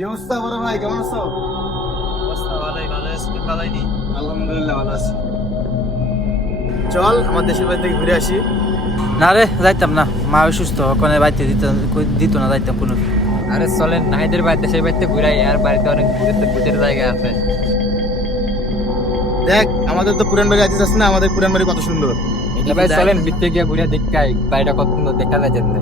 কি অবস্থা বড় ভাই, কেমন আছো? অবস্থা ভালোই, ভালো আছি, তুমি ভালোই নি? আলহামদুলিল্লাহ ভালো আছি। চল আমার দেশের বাড়ি থেকে ঘুরে আসি। না রে, যাইতাম না, মা অসুস্থ, ওখানে বাড়িতে দিত না, যাইতাম কোনো। আরে চলেন নাহিদের বাড়িতে, সেই বাড়িতে ঘুরাই, আর বাড়িতে অনেক ঘুরতে জায়গা আছে। দেখ আমাদের তো পুরান বাড়ি আছিস না, আমাদের পুরান বাড়ি কত সুন্দর। ভাই চলেন ভিতরে গিয়ে ঘুরে দেখাই বাড়িটা কত সুন্দর দেখা যায় যেতে।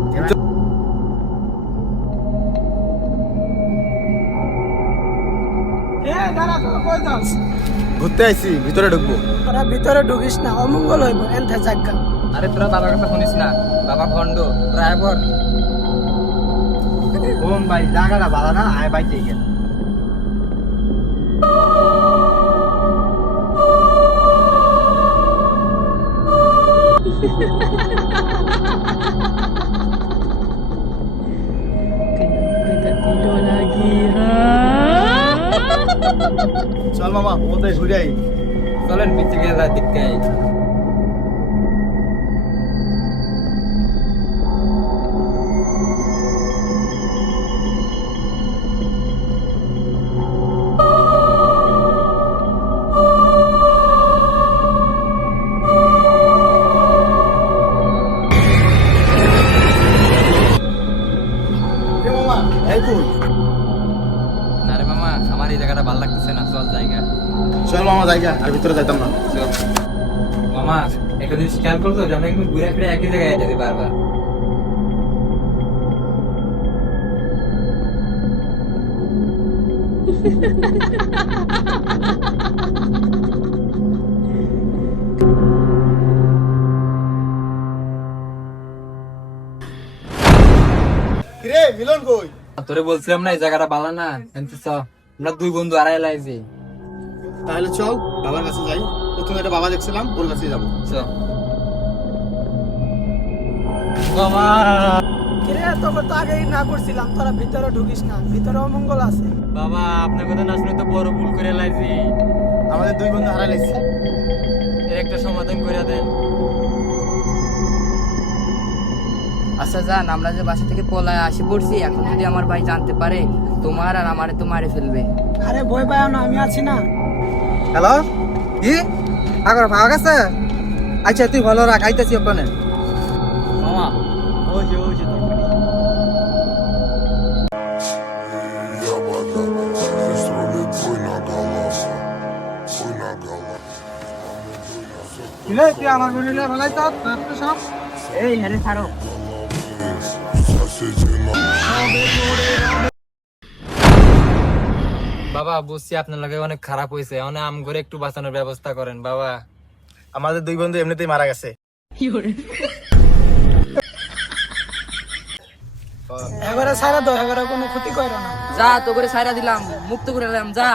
ঘুরতে আইছি, ভিতরে ঢুকবো। তোরা ভিতরে ঢুকিস না, অমঙ্গল হইব এনথা জায়গা। আরে তোরা বাবার কথা শুনিস না, বাবা ভণ্ড ড্রাইভার। কোন ভাই জায়গাটা ভালো না, আয় বাইতে গেল। চল মামা ওদের ঘুরে আই। চলেন ভিতরে গিয়ে দেখাই। এ মামা এই কই? না রে মামা, আমার এই জায়গাটা ভালো লাগতেছে না, চল জায়গা। চল মামা জায়গা, আর ভিতরে যাইতাম না। চল মামা, একটা জিনিস খেয়াল করতো যে আমরা কিন্তু ঘুরে ফিরে একই জায়গায় যেতে বারবার। কিরে মিলন কই? তোরে বলছিলাম না এই জায়গাটা ভালো না, কিন্তু চ, আমরা দুই বন্ধু আড়াই লাইছি। তাহলে চল বাবার কাছে যাই। প্রথমে একটা বাবা দেখছিলাম, ওর কাছে যাবো। চ মামা। কিরে তোকে তো আগেই না করছিলাম, তোরা ভিতরে ঢুকিস না, ভিতরে অমঙ্গল আছে। বাবা আপনার কথা না শুনে তো বড় ভুল করে লাইছি, আমাদের দুই বন্ধু হারাই লাইছি। এর একটা সমাধান করে দেন। আচ্ছা জান, আমরা যে বাসা থেকে পলায় আসি পড়ছি, এখন যদি আমার ভাই জানতে পারে, তোমার আর আমারে তো মারে ফেলবে। আরে ভয় পায় না, আমি আছি না। হ্যালো, কি আগর ভাগ আছে? আচ্ছা তুই ভালো রাখ, আইতাছি ওখানে। মামা ওই যে তোর বাড়ি। কিরে তুই আমার মনে ভালাই তো সব এই হ্যারে ছাড়ো। বাবা বুঝছি আপনার লাগে অনেক খারাপ হয়েছে, মানে আম করে একটু বাঁচানোর ব্যবস্থা করেন বাবা। আমাদের দুই বন্ধু এমনিতেই মারা গেছে। এবারে সারা দাও, এবারে কোনো ক্ষতি করো না। যা তো করে সাইরা দিলাম, মুক্ত করে দিলাম, যা।